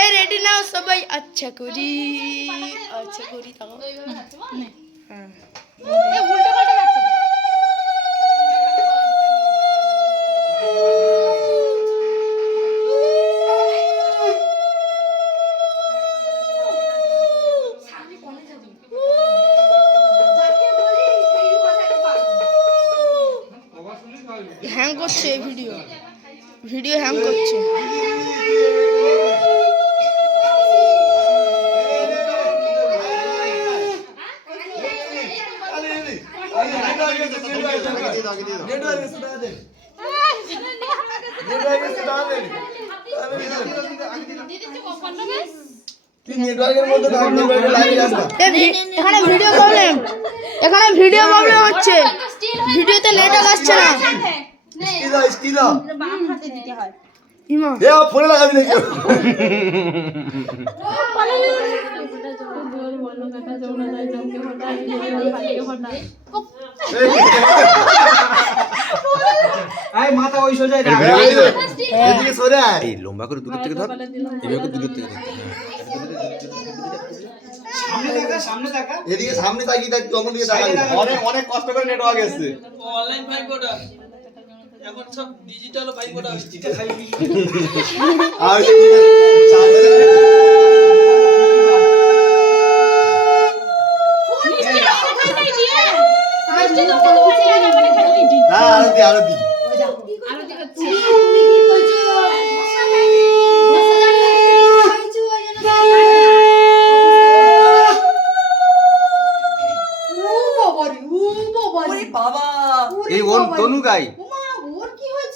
এই রেডি নাও সবাই, আচ্ছা করি তাও হ্যাঁ উল্টো পাল্টা যাচ্ছে তো। হ্যাং করছে ভিডিও হ্যাং করছে। এখানে ভিডিও প্রবলেম হচ্ছে, ভিডিওতে নেটওয়ার্ক আসছে না। ফোনে লাগাবি নাকি? মাথা ওই সোজা এদিকে সরে আয়। এই লম্বা করে দূরের থেকে ধর, এভাবে দূরের থেকে ধর। সামনে দেখা এদিকে সামনে তাকিয়ে থাকবি, অন্য দিকে তাকাবি না। অনেক কষ্ট করে নেটওয়ার্ক এসেছে। অনলাইন ফাইল কোডা এখন সব ডিজিটাল ফাইল কোডা হচ্ছে। আর মিষ্টি তো কত ভালো লাগে মানে খালি আরতি